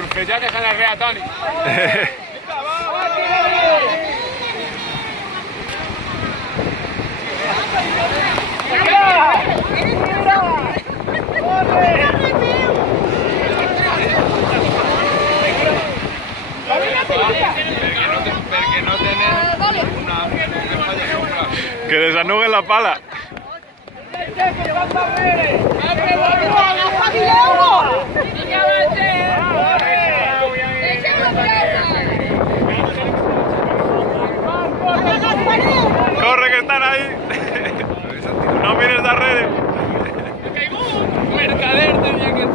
surfe, ya deja la rea, Toni. Perquè no tenen una Que desanuguen la pala. Corre, que están ahí. No mires darrere. mercader tenía que